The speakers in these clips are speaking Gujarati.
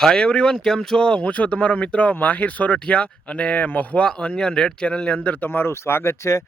હાય એવરીવન કેમ છો? હું છું તમારો મિત્ર માહિર સોરઠિયા અને મહુવા અન્યન રેડ ચેનલની અંદર તમારું સ્વાગત છે.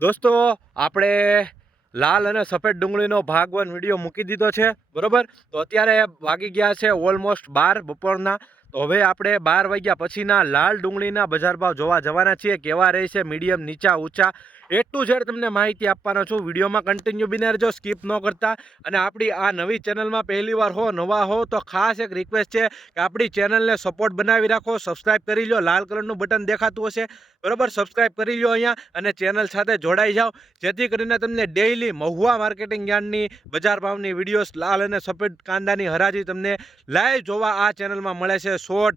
દોસ્તો, આપણે લાલ અને સફેદ ડુંગળીનો ભાગ વન વીડિયો મૂકી દીધો છે, બરોબર? તો અત્યારે વાગી ગયા છે ઓલમોસ્ટ બાર બપોરના. તો હવે આપણે બાર વાગ્યા પછીના લાલ ડુંગળીના બજાર ભાવ જોવા જવાના છીએ. કેવા રહેશે? મીડિયમ, નીચા, ઊંચા? એ ટુ ઝેડ તમને માહિતી આપવાનો છું. વિડીયોમાં કન્ટિન્યુ બિને રહેજો સ્કીપ ન કરતા. અને આપણી આ નવી ચેનલમાં પહેલી વાર હો, નવા હો, તો ખાસ એક રિક્વેસ્ટ છે કે આપણી ચેનલને સપોર્ટ બનાવી રાખો. સબસ્ક્રાઇબ કરી લો લાલ કલરનું બટન દેખાતું હશે. બરોબર? સબસ્ક્રાઇબ કરી લો અહીંયા અને ચેનલ સાથે જોડાઈ જાઓ. જેથી કરીને તમને ડેઇલી મહુવા માર્કેટિંગ યાર્ડની બજાર ભાવની વિડીયોઝ લાલ અને સફેદ કાંદાની હરાજી તમને લાઈવ જોવા આ ચેનલમાં મળે છે. શોર્ટ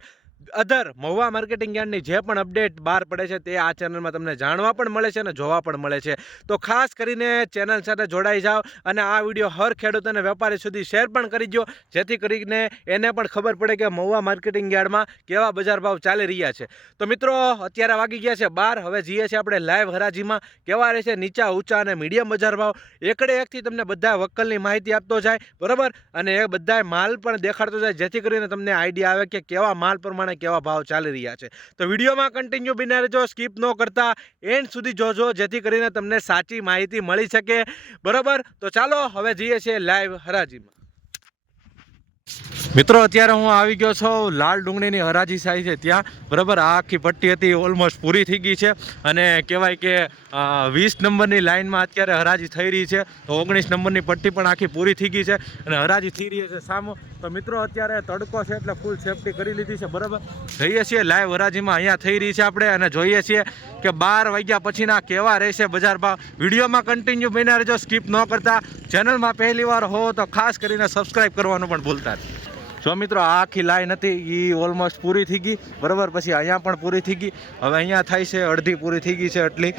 અધર મહુવા માર્કેટિંગ યાર્ડની જે પણ અપડેટ બહાર પડે છે તે આ ચેનલમાં તમને જાણવા પણ મળે છે અને જોવા પણ મળે છે. તો ખાસ કરીને ચેનલ સાથે જોડાઈ જાઓ અને આ વીડિયો હર ખેડૂત અને વેપારી સુધી શેર પણ કરી દો જેથી કરીને એને પણ ખબર પડે કે મહુવા માર્કેટિંગ યાર્ડમાં કેવા બજાર ભાવ ચાલી રહ્યા છે. તો મિત્રો, અત્યારે વાગી ગયા છે બાર, હવે જઈએ છીએ આપણે લાઈવ હરાજીમાં. કેવા રહેશે નીચા, ઊંચા અને મીડિયમ બજાર ભાવ? એકડે એકથી તમને બધા વકલની માહિતી આપતો જાય, બરાબર? અને એ બધા માલ પણ દેખાડતો જાય, જેથી કરીને તમને આઈડિયા આવે કે કેવા માલ પ્રમાણે કેવા ભાવ ચાલી રહ્યા છે. તો વિડીયોમાં કન્ટિન્યુ બિના રહેજો સ્કીપ ન કરતા એન્ડ સુધી જોજો, જેથી કરીને તમને સાચી માહિતી મળી શકે. બરાબર? તો ચાલો, હવે જઈએ છીએ લાઈવ હરાજીમાં. મિત્રો, અત્યારે હું આવી ગયો છું લાલ ડુંગળીની હરાજી થાય છે ત્યાં. બરાબર, આ આખી પટ્ટી હતી ઓલમોસ્ટ પૂરી થઈ ગઈ છે. અને કહેવાય કે વીસ નંબરની લાઇનમાં અત્યારે હરાજી થઈ રહી છે. તો ઓગણીસ નંબરની પટ્ટી પણ આખી પૂરી થઈ ગઈ છે અને હરાજી થઈ રહી છે સામો. તો મિત્રો, અત્યારે તડકો છે એટલે ફૂલ સેફટી કરી લીધી છે, બરાબર? જઈએ છીએ લાઈવ હરાજીમાં અહીંયા થઈ રહી છે આપણે અને જોઈએ છીએ કે બાર વાગ્યા પછીના કેવા રહેશે બજાર ભાવ. વિડીયોમાં કન્ટિન્યુ બન્યા રહેજો સ્કીપ ન કરતા. ચેનલમાં પહેલી વાર હો તો ખાસ કરીને સબસ્ક્રાઈબ કરવાનું પણ ભૂલતા નહીં. જો મિત્રો, આ આખી લાઈન હતી એ ઓલમોસ્ટ પૂરી થઈ ગઈ. બરાબર, પછી અહીંયા પણ પૂરી થઈ ગઈ. હવે અહીંયા થાય છે, અડધી પૂરી થઈ ગઈ છે એટલી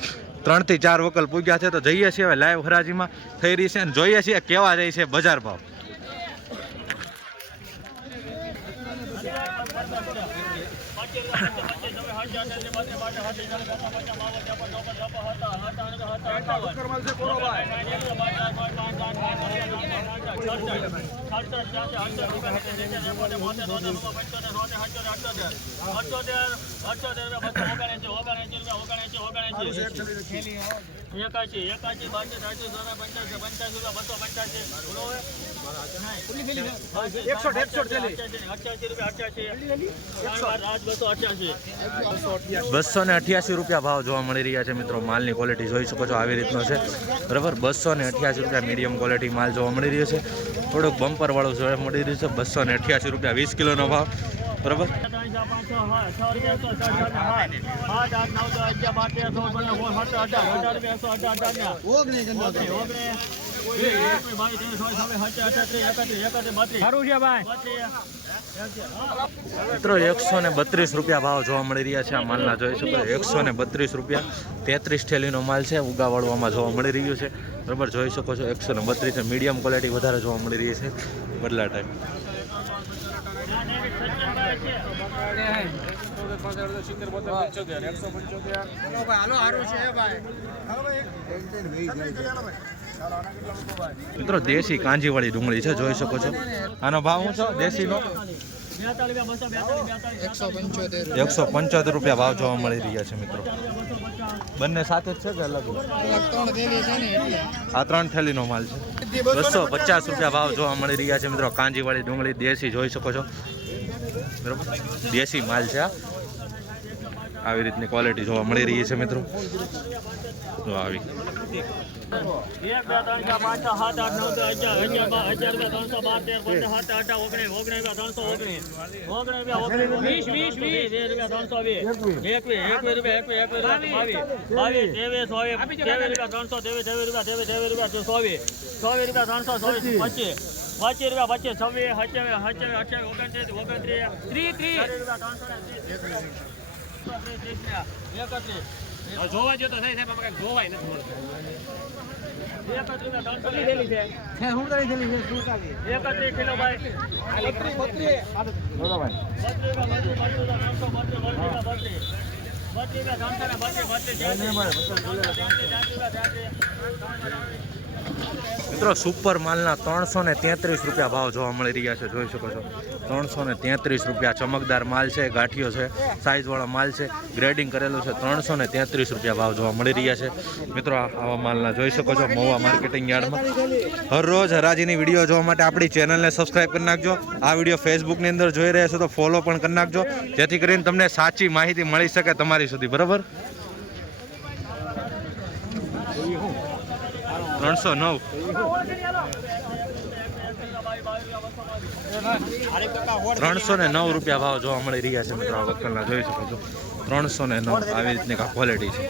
ત્રણથી ચાર વકલ પૂગ્યા છે, તો જઈએ છીએ હવે લાઈવ હરાજીમાં. થઈ રહી છે અને જોઈએ છીએ કેવા જાય છે બજાર ભાવ. હતા એકાશી એકાશી બાસઠ સાતસો સોળા પંચાસી પંચાસી રૂપિયા બસો એકસો અઠ્યાસી રૂપિયા અઠ્યાસી. બસો ને અઠ્યાસી રૂપિયા ભાવ જોવા મળી રહ્યા છે મિત્રો. માલની ક્વોલિટી જોઈ શકો છો આવી રીતનો છે. બરાબર? બસો ને અઠ્યાસી રૂપિયા મીડિયમ ક્વોલિટી માલ જોવા મળી રહ્યો છે. થોડુંક બમ્પર વાળું જોવા મળી રહ્યું છે. બસો ને અઠ્યાસી રૂપિયા વીસ કિલોનો ભાવ. બરાબર? પાંચસો છ રૂપિયા સો છ છ આઠ આઠ આઠ નવ દસ અગિયાર બાર તેર ચૌદ પંદર સોળ સત્તર અઢાર અઢાર રૂપિયા સો અઢાર અઢાર ઓગણીસ ઓગણીસ ઓગણીસ એકવીસ બાવીસ ત્રેવીસ ચોવીસ છવ્વીસ સત્યાવીસ અઠત્રીસ એકત્રીસ એકત્રીસ બત્રીસ. ખરું છે ભાઈ. મિત્રો એકસો ને બત્રીસ રૂપિયા ભાવ જોવા મળી રહ્યા છે આ માલના જોઈ શકો એકસો ને બત્રીસ રૂપિયા તેત્રીસ થેલીનો માલ છે ઉગાવાળું જોવા મળી રહ્યું છે. બરાબર જોઈ શકો છો એકસો ને બત્રીસ મીડિયમ ક્વોલિટી વધારે જોવા મળી રહી છે. બદલા ટાઈમ મિત્રો, દેશી કાંજીવાળી ડુંગળી છે, જોઈ શકો છો. આનો ભાવ શું છે? દેશીનો? એકસો પંચોતેર રૂપિયા ભાવ જોવા મળી રહ્યા છે, મિત્રો. બંને સાથે જ છે કે અલગ? આ ત્રણ થેલીનો માલ છે. બસો પચાસ રૂપિયા ભાવ જોવા મળી રહ્યા છે, મિત્રો. કાંજીવાળી ડુંગળી દેશી, જોઈ શકો છો. બરોબર દેશી માલ છે આવી રીતની ક્વોલિટી જોવા મળી રહી છે મિત્રો આવી ત્રણસો ત્રેવીસ ત્રેવીસ રૂપિયા ત્રણસો પચીસ પચીસ રૂપિયા વચ્ચે છવ્વીસ સત્યાવીસ સત્યાવીસ અઠ્યાવીસ ઓગણત્રીસ ઓગણત્રીસ ત્રીસ ત્રીસ રૂપિયા ત્રણસો ને એકત્રીસ જોવા જો તો થઈ સાહેબ જોવાય નથી મળતું એકત્રીસ કિલો ભાઈ બત્રીસ મિત્રો સુપર માલના ત્રણસો ને તેત્રીસ રૂપિયા ભાવ જોવા મળી રહ્યા છે, જોઈ શકો છો. ત્રણસો ને તેત્રીસ રૂપિયા ચમકદાર માલ છે, ગાંઠિયો છે સાઇઝવાળો માલ છે ગ્રેડિંગ કરેલું છે, ત્રણસો ને તેત્રીસ રૂપિયા ભાવ જોવા મળી રહ્યા છે. મિત્રો આવા માલના જોઈ શકો છો મહુવા માર્કેટિંગ યાર્ડમાં. હરરોજ હરાજીની વીડિયો જોવા માટે આપણી ચેનલને સબસ્ક્રાઇબ કરી નાખજો. આ વીડિયો ફેસબુકની અંદર જોઈ રહ્યા છો તો ફોલો પણ કરી નાખજો. જેથી કરીને તમને સાચી માહિતી મળી શકે તમારી સુધી, બરાબર? ત્રણસો નવ. ત્રણસો ને નવ રૂપિયા ભાવ જોવા મળી રહ્યા છે મિત્રો વકલના જોઈ શકો છો. ત્રણસો ને નવ આવી રીતની ક્વોલિટી છે.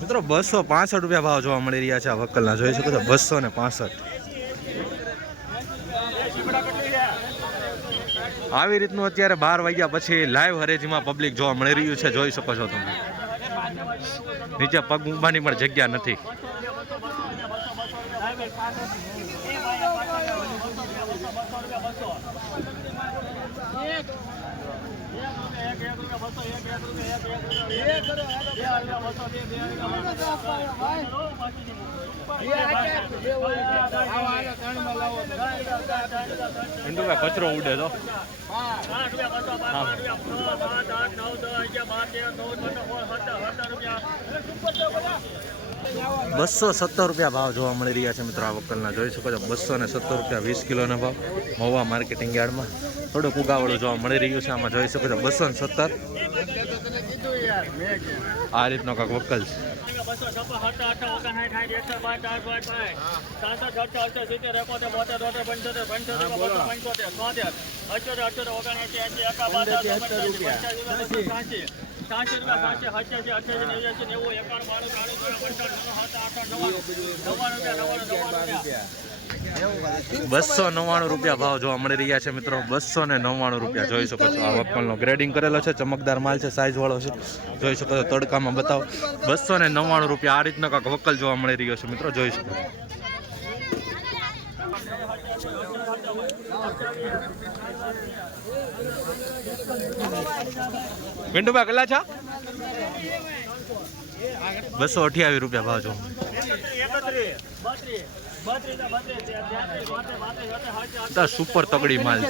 મિત્રો, બસો પાસઠ રૂપિયા ભાવ જોવા મળી રહ્યા છે આ વકલના જોઈ શકો છો, બસો ને પાસઠ. આવી રીતનું અત્યારે બાર વાગ્યા પછી લાઈવ હરેજીમાં પબ્લિક જોવા મળી રહ્યું છે. જોઈ શકો છો તમે. નીચે પગ મૂકવાની પણ જગ્યા નથી. ઇન્દુભાઈ કચરો ઉડે તો બસો સત્તર રૂપિયા ભાવ જોવા મળી રહ્યા છે મિત્રો આ વકલના જોઈ શકો છો બસો ને સત્તર રૂપિયા વીસ કિલોના ભાવ. મહુવા માર્કેટિંગ યાર્ડમાં થોડુંક ઉગાવળું જોવા મળી રહ્યું છે. આમાં જોઈ શકો છો બસો ને સત્તર. આ રીતનો કાંક વકલ છે. બસો છપ્પન સત્તર અઠાર ઓગણ સાઠ એકસઠ પાંચ ચાર પાંચ પાંચ સાસઠ અઠ્ઠાર સિત્તેર એકોતેર બોતેર તોતેર પંચોતેર પંચોતેર બસો પંચોતેર છોતેર અઠ્યોતેર અઠ્યોતેર ઓગણ એસી એસી એકા બસો સાંસી સાંસી રૂપિયા સાંસી અઠ્યાસી અઠ્યાસી નેવ્યાસી નેવું એકાણું બાણું ત્રાણું ચોરાણું પંચાણું સાત આઠ નવ્વાણું નવ્વાણું રૂપિયા નવ્વાણું નવ્વાણું બસો નવ્વાણું રૂપિયા ભાવ જોવા મળી રહ્યા છે મિત્રો. બસો ને નવ્વાણું રૂપિયા જોઈ શકો છો. આ વકલનો ગ્રેડિંગ કરેલો છે. ચમકદાર માલ છે સાઇઝ વાળો છે. જોઈ શકો છો, તડકામાં બતાવો. બસો ને નવ્વાણું રૂપિયા. આ રીતનો કાંક વકલ જોવા મળી રહ્યો છે મિત્રો. જોઈ શકો. છો. પિન્ટુભાઈ કેટલા છે? બસો અઠ્યાવીસ રૂપિયા ભાવ જો સુપર તગડી માલ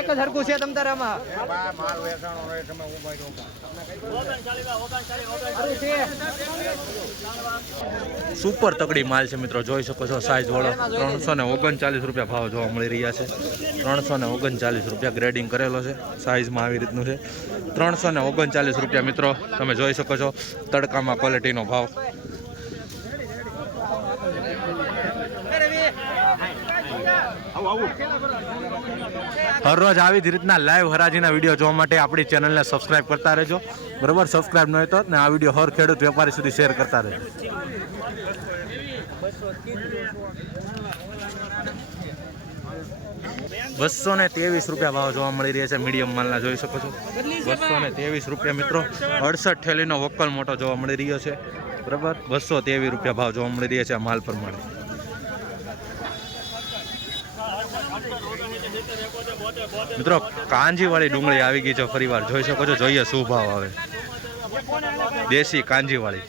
એક જ હરકું છે તમ તારામાં સારું છે. સુપર તગડી માલ છે મિત્રો. જોઈ શકો છો સાઈઝ વાળો. ત્રણસો ને ઓગણચાલીસ રૂપિયા ભાવ જોવા મળી રહ્યા છે. ત્રણસો ને ઓગણચાલીસ રૂપિયા ગ્રેડિંગ કરેલો છે સાઈઝમાં આવી રીતનું છે. ત્રણસો ને ઓગણચાલીસ રૂપિયા મિત્રો, તમે જોઈ શકો છો, તડકામાં ક્વોલિટીનો ભાવ. હરરોજ આવી જ રીતના લાઈવ હરાજીના વીડિયો જોવા માટે આપણી ચેનલને સબસ્ક્રાઈબ કરતા રહેજો. બરોબર સબસ્ક્રાઇબ ન હોય તો ને આ વીડિયો હર ખેડૂત વેપારી સુધી શેર કરતા રહેજો. બસો ને ત્રેવીસ રૂપિયા ભાવ જોવા મળી રહ્યા છે મીડિયમ માલના, જોઈ શકો છો. બસો ને ત્રેવીસ રૂપિયા મિત્રો. અડસઠ થેલીનો વક્કલ મોટો જોવા મળી રહ્યો છે. બરાબર? બસો ત્રેવીસ રૂપિયા ભાવ જોવા મળી રહ્યા છે આ માલ પ્રમાણે. મિત્રો, કાંજીવાળી ડુંગળી આવી ગઈ છે ફરીવાર. જોઈ શકો છો, જોઈએ શું ભાવ આવે. દેશી કાંજીવાળી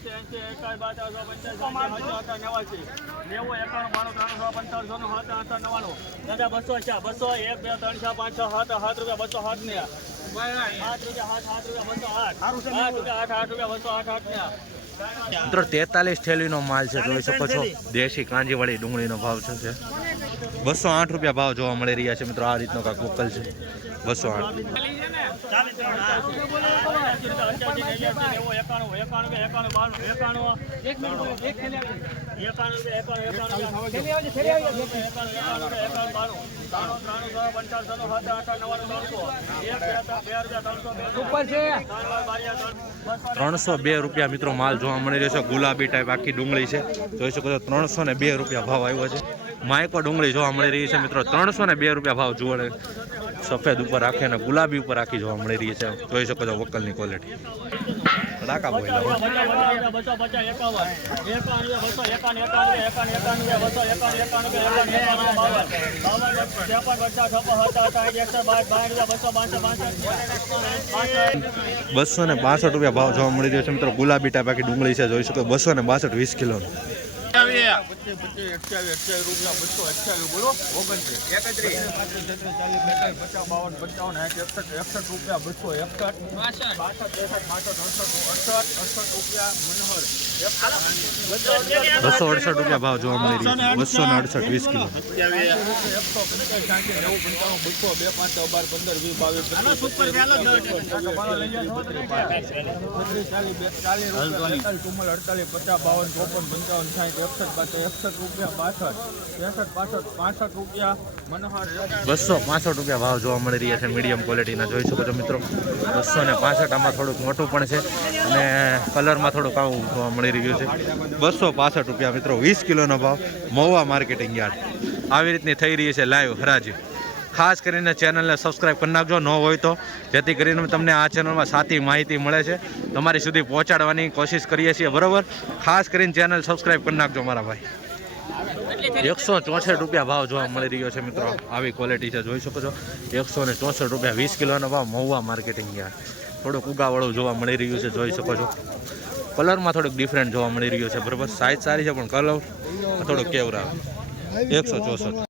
મિત્રો તેતાલીસ થેલીનો માલ છે જોઈ શકો છો દેશી કાંજીવાળી ડુંગળીનો ભાવ છે બસો આઠ રૂપિયા ભાવ જોવા મળી રહ્યા છે મિત્રો, આ રીતનો કાંક વકલ છે. બસો આઠ. ત્રણસો બે રૂપિયા મિત્રો માલ જોવા મળી રહ્યો છે. ગુલાબી ટાઈપ આખી ડુંગળી છે. જોઈ શકો છો, ત્રણસો ને બે રૂપિયા ભાવ આવ્યો છે. માયકો ડુંગળી જોવા મળી રહી છે મિત્રો. ત્રણસો ને બે રૂપિયા ભાવ જોડે સફેદ ઉપર આખી અને ગુલાબી ઉપર આખી જોવા મળી રહી છે. જોઈ શકો છો વકલની ક્વોલિટી બસો પચાસ એકાવન રૂપિયા ભાવ જોવા મળી રહ્યો છે મિત્રો. એકાવન એકાવન એકાવન એકાવન બાવન બાવન ત્રેપન પચાસ છપ્પન સત્તર સાઠ એકસો બસો બાસઠ બાસઠ બસો ને બાસઠ રૂપિયા ભાવ જોવા મળી રહ્યો છે મિત્રો ગુલાબી ટાઈપ આખી ડુંગળી છે જોઈ શકો અડસઠ અડસઠ બાસઠ વીસ કિલો બસો અડસઠ રૂપિયા ભાવ જોવા મળી રહ્યો છે બસો ને અડસઠ વીસ કિલો અડતાલીસ પચાસ બાવન ચોપન પંચાવન સાઠ એકસઠ બાસઠ બસો પાસઠ રૂપિયા ભાવ જોવા મળી રહ્યા છે મીડિયમ ક્વોલિટીના જોઈ શકો છો મિત્રો. બસો ને પાસઠ આમાં થોડુંક મોટું પણ છે અને કલરમાં થોડુંક આવું જોવા મળી રહ્યું છે. બસો પાસઠ રૂપિયા મિત્રો, વીસ કિલોનો ભાવ, મહુવા માર્કેટિંગ યાર્ડ. આવી રીતની થઈ રહી છે લાઈવ હરાજી. ખાસ કરીને ચેનલને સબસ્ક્રાઈબ કરી નાખજો, ન હોય તો. જેથી કરીને તમને આ ચેનલમાં સાચી માહિતી મળે છે. તમારી સુધી પહોંચાડવાની કોશિશ કરીએ છીએ, બરાબર? ખાસ કરીને ચેનલ સબસ્ક્રાઈબ કરી નાખજો મારા ભાઈ. એકસો ચોસઠ રૂપિયા ભાવ જોવા મળી રહ્યો છે મિત્રો. આવી ક્વોલિટી છે, જોઈ શકો છો. એકસો ને ચોસઠ રૂપિયા વીસ કિલોનો ભાવ મહુવા માર્કેટિંગ યાર થોડુંક ઉગાવાળું જોવા મળી રહ્યું છે, જોઈ શકો છો. કલરમાં થોડુંક ડિફરન્ટ જોવા મળી રહ્યું છે, બરાબર? સાઇઝ સારી છે, પણ કલર થોડુંક કેવરા એકસો ચોસઠ.